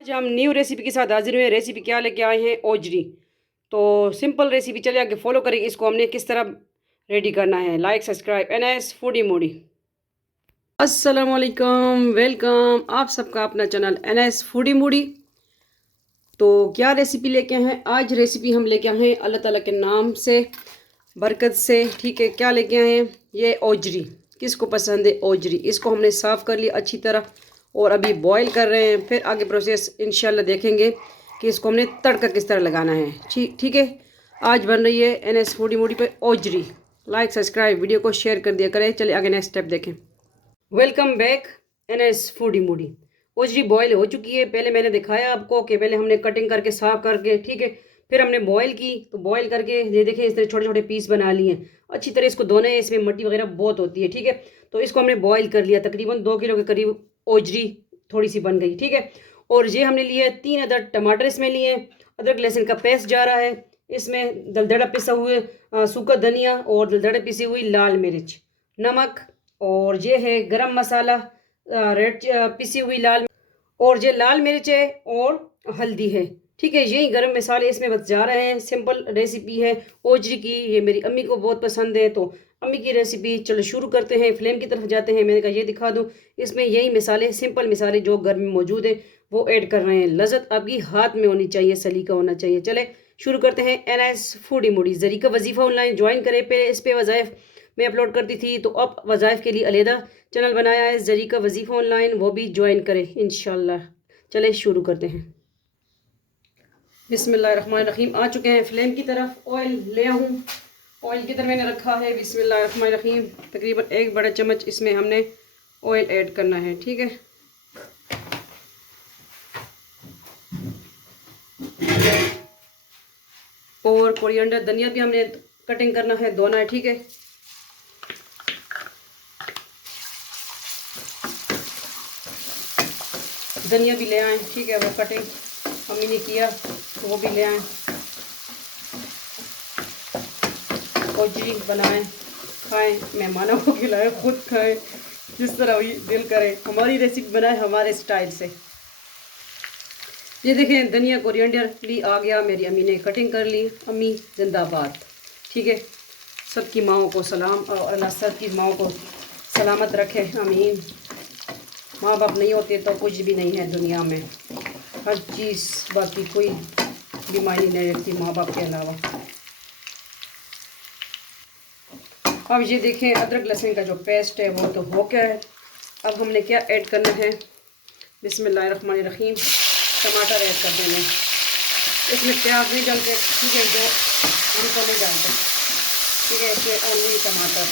आज हम new recipe के साथ हाजिर हुए हैं। रेसिपी क्या लेके आए हैं? ओजरी। तो सिंपल रेसिपी, चले आगे फॉलो करें। इसको हमने किस तरह रेडी करना है। Like subscribe NS Foodie Moody. अस्सलाम वालेकुम, वेलकम आप सबका अपना चैनल एनएस फूडी मूडी। तो क्या रेसिपी लेके आए हैं? आज रेसिपी हम लेके आए हैं अल्लाह ताला के नाम से, बरकत से। ठीक है, क्या लेके आए हैं? ये ओजरी। किसको पसंद है ओजरी? इसको हमने साफ़ कर लिया अच्छी तरह और अभी बॉईल कर रहे हैं। फिर आगे प्रोसेस इंशाल्लाह देखेंगे कि इसको हमने तड़का किस तरह लगाना है। ठीक है, आज बन रही है एनएस फूडी मूडी पे ओजरी। लाइक सब्सक्राइब, वीडियो को शेयर कर दिया करें। चलिए आगे नेक्स्ट स्टेप देखें। Welcome back NS Foodie Moody. ओजरी बॉयल हो चुकी है। पहले मैंने दिखाया आपको कि पहले हमने कटिंग करके साफ करके, ठीक है, फिर हमने बॉयल की। तो बॉयल करके ये देखें इस तरह छोटे छोटे पीस बना लिए हैं। अच्छी तरह इसको धोना है, इसमें मट्टी वगैरह बहुत होती है। ठीक है, तो इसको हमने बॉयल कर लिया। तकरीबन 2 किलो के करीब ओजरी थोड़ी सी बन गई। ठीक है, और ये हमने लिए 3 अदर टमाटर इसमें लिए। अदरक लहसुन का पेस्ट जा रहा है इसमें। दलदड़ा पिसा हुए सूखा धनिया और दलदड़ा पिसी हुई लाल मिर्च, नमक, और ये है गरम मसाला, रेड पिसी हुई लाल, और ये लाल मिर्च है और हल्दी है। ठीक है, यही गरम मसाले इसमें बस जा रहे हैं। सिंपल रेसिपी है ओजरी की। ये मेरी अम्मी को बहुत पसंद है, तो अम्मी की रेसिपी। चलो शुरू करते हैं, फ्लेम की तरफ जाते हैं। मैंने कहा ये दिखा दूँ। इसमें यही मिसाले, सिंपल मिसाले जो घर में मौजूद है वो ऐड कर रहे हैं। लज़्ज़त आपकी हाथ में होनी चाहिए, सलीका होना चाहिए। चले शुरू करते हैं। एनएस फूडी मूडी ज़री का वजीफ़ा ऑनलाइन ज्वाइन करें। पहले इस पर वज़ाइफ मैं अपलोड करती थी, तो अब वज़ाइफ के लिए अलहदा चैनल बनाया है ज़री का वजीफ़ा ऑनलाइन, वो भी ज्वाइन करें इंशाल्लाह। चले शुरू करते हैं। बिस्मिल्लाहिर्रहमानिर्रहीम। आ चुके हैं फ्लेम की तरफ। ऑयल ले आऊँ, ऑयल की तरफ मैंने रखा है। बिस्मिल्लाहिर्रहमानिर्रहीम। तकरीबन 1 बड़ा चम्मच इसमें हमने ऑयल ऐड करना है। ठीक है, और कोरिएंडर धनिया भी हमने कटिंग करना है, धोना है। ठीक है, धनिया भी ले आए। ठीक है, वो कटिंग मम्मी ने किया तो वो भी ले आए। ओजरी बनाएं, खाएं, मेहमानों को खिलाएं, खुद खाएं, जिस तरह भी दिल करे। हमारी रेसिपी बनाएं हमारे स्टाइल से। ये देखें धनिया कोरिएंडर भी आ गया। मेरी अम्मी ने कटिंग कर ली। अम्मी जिंदाबाद। ठीक है, सबकी माओं को सलाम, और अल्लाह सबकी माओं को सलामत रखे, आमीन। माँ बाप नहीं होते तो कुछ भी नहीं है दुनिया में। हर चीज़, बाकी कोई बीमारी नहीं रहती माँ बाप के अलावा। अब ये देखें अदरक लहसुन का जो पेस्ट है वो तो हो गया है। अब हमने क्या ऐड करना है? बिस्मिल्लाहिर्रहमानिर्रहीम। टमाटर ऐड कर देंगे। इसमें प्याज नहीं डालते, ठीक है, जो हम तो नहीं डालते। ठीक है, इसमें ओनली टमाटर।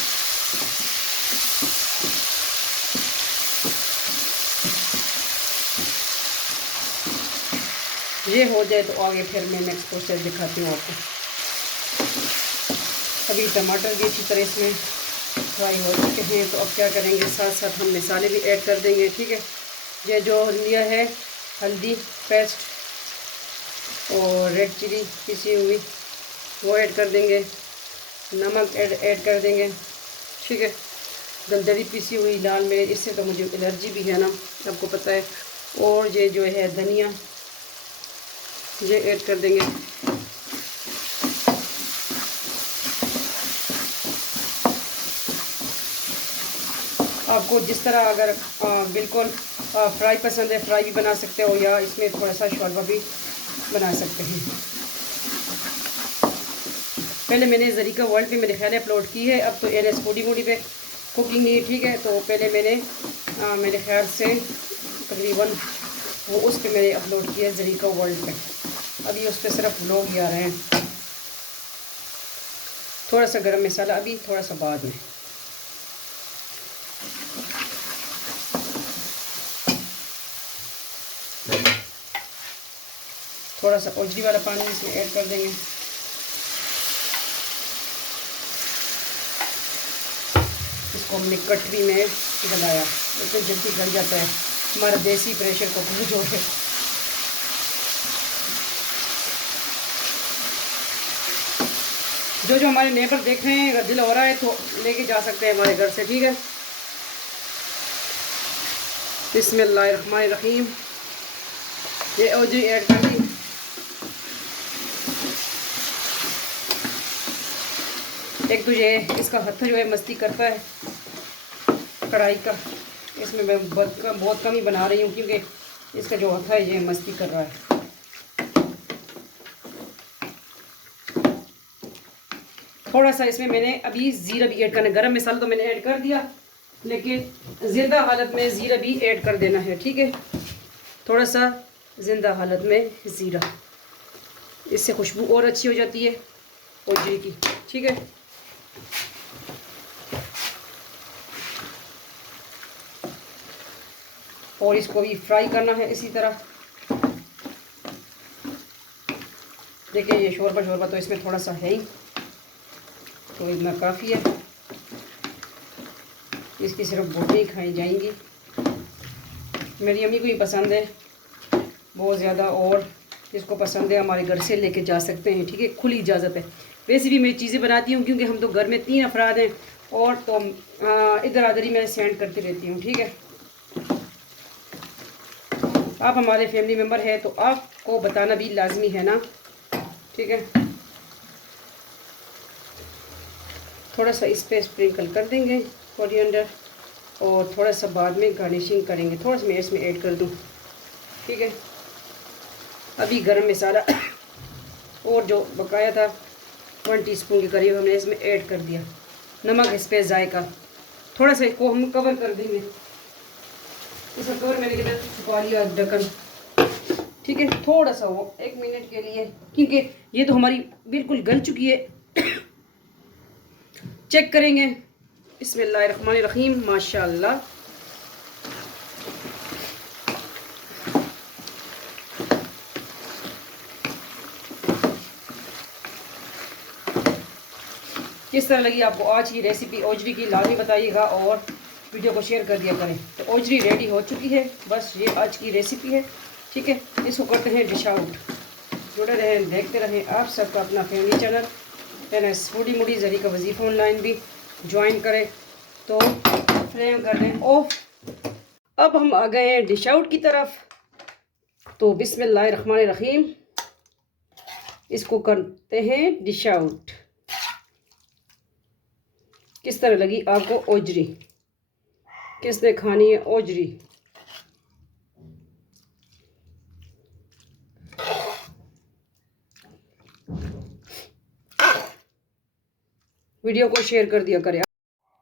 ये हो जाए तो आगे फिर मैं नेक्स्ट प्रोसेस दिखाती हूँ आपको। अभी टमाटर भी अच्छी तरह इसमें फ्राई हो चुके हैं। तो अब क्या करेंगे, साथ साथ हम मसाले भी ऐड कर देंगे। ठीक है, ये जो लिया है हल्दी पेस्ट और रेड चिली पिसी हुई वो ऐड कर देंगे। नमक ऐड कर देंगे। ठीक है, दलदली पिसी हुई लाल मिर्च, इससे तो मुझे एलर्जी भी है ना, आपको पता है। और ये जो है धनिया, ये ऐड कर देंगे। आपको जिस तरह अगर बिल्कुल फ्राई पसंद है, फ्राई भी बना सकते हो, या इसमें थोड़ा सा शोरबा भी बना सकते हैं। पहले मैंने ज़री का वर्ल्ड पे मेरे ख्याल अपलोड की है। अब तो एनएस फूडी मूडी पे कुकिंग नहीं है। ठीक है, तो पहले मैंने मेरे ख्याल से तकरीबन वो उस पर मैंने अपलोड किया ज़री का वर्ल्ड पे। अभी उस पर सिर्फ व्लॉग ही आ रहे हैं। थोड़ा सा गरम मसाला अभी, थोड़ा सा बाद में। थोड़ा सा ओजरी वाला पानी इसमें ऐड कर देंगे। इसको हमने कटरी में गलाया, तो जल्दी गल जाता है। हमारा देसी प्रेशर कुकर जो है। जो हमारे नेबर देख रहे हैं, अगर दिल हो रहा है तो लेके जा सकते हैं हमारे घर से। ठीक है, बिस्मिल्लाहिर्रहमानिर्रहीम। ये ओजरी ऐड कर दी। एक तो ये इसका हत्था जो है मस्ती करता है कढ़ाई का, इसमें मैं बहुत कम ही बना रही हूँ क्योंकि इसका जो हत्था है ये मस्ती कर रहा है। थोड़ा सा इसमें मैंने अभी ज़ीरा भी ऐड करना है। गरम मसाला तो मैंने ऐड कर दिया, लेकिन ज़िंदा हालत में ज़ीरा भी ऐड कर देना है, ठीक है। थोड़ा सा ज़िंदा हालत में ज़ीरा, इससे खुशबू और अच्छी हो जाती है ओजरी की, ठीक है। और इसको भी फ्राई करना है इसी तरह। देखिए ये शोरबा तो इसमें थोड़ा सा है ही, तो इतना काफ़ी है। इसकी सिर्फ बोटियाँ ही खाई जाएंगी। मेरी अम्मी को ही पसंद है बहुत ज़्यादा, और जिसको पसंद है हमारे घर से लेके जा सकते हैं, ठीक है। खुली इजाज़त है। वैसे भी मैं चीज़ें बनाती हूँ क्योंकि हम तो घर में 3 अफराद हैं, और तो इधर उधर ही मैं सेंड करती रहती हूँ, ठीक है। आप हमारे फैमिली मेम्बर हैं तो आपको बताना भी लाजमी है ना, ठीक है। थोड़ा सा इस पर स्प्रिंकल कर देंगे कोरिएंडर, और थोड़ा सा बाद में गार्निशिंग करेंगे। थोड़ा सा मैं इसमें ऐड कर दूँ, ठीक है। अभी गरम मसाला और जो बकाया था 1 टीस्पून के करीब हमने इसमें ऐड कर दिया। नमक इस पर जायका, थोड़ा सा इसको हम कवर कर देंगे। इसका कवर मैंने कितना छुपा लिया ढक्कन, ठीक है। थोड़ा सा वो 1 मिनट के लिए, क्योंकि ये तो हमारी बिल्कुल गल चुकी है। चेक करेंगे। बिस्मिल्लाहिर्रहमानिर्रहीम, माशाअल्लाह। किस तरह लगी आपको आज की रेसिपी ओजरी की, लाजमी बताइएगा और वीडियो को शेयर कर दिया करें। तो ओजरी रेडी हो चुकी है, बस ये आज की रेसिपी है, ठीक है। इसको करते हैं डिश आउट। जुड़े रहें, देखते रहें आप सबका अपना family channel NS Foodie Moody. ज़रीका वजीफ़ा ऑनलाइन भी ज्वाइन करें तो फ्लेम कर दें ऑफ। अब हम आ गए हैं डिश आउट की तरफ। तो बिस्मिल्लाहिर्रहमानिर्रहीम, इसको करते हैं डिश आउट। किस तरह लगी आपको ओजरी, किसने खानी है ओजरी? वीडियो को शेयर कर दिया करें।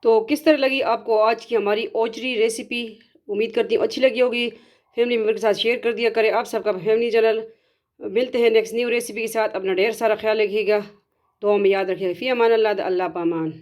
तो किस तरह लगी आपको आज की हमारी ओजरी रेसिपी? उम्मीद करती हूँ अच्छी लगी होगी। फैमिली मेम्बर के साथ शेयर कर दिया करें। आप सबका फैमिली चैनल। मिलते हैं नेक्स्ट न्यू रेसिपी के साथ। अपना ढेर सारा ख्याल रखिएगा, दुआ में याद रखिएगा। फ़ी अमान अल्लाह, अल्लाह पामान।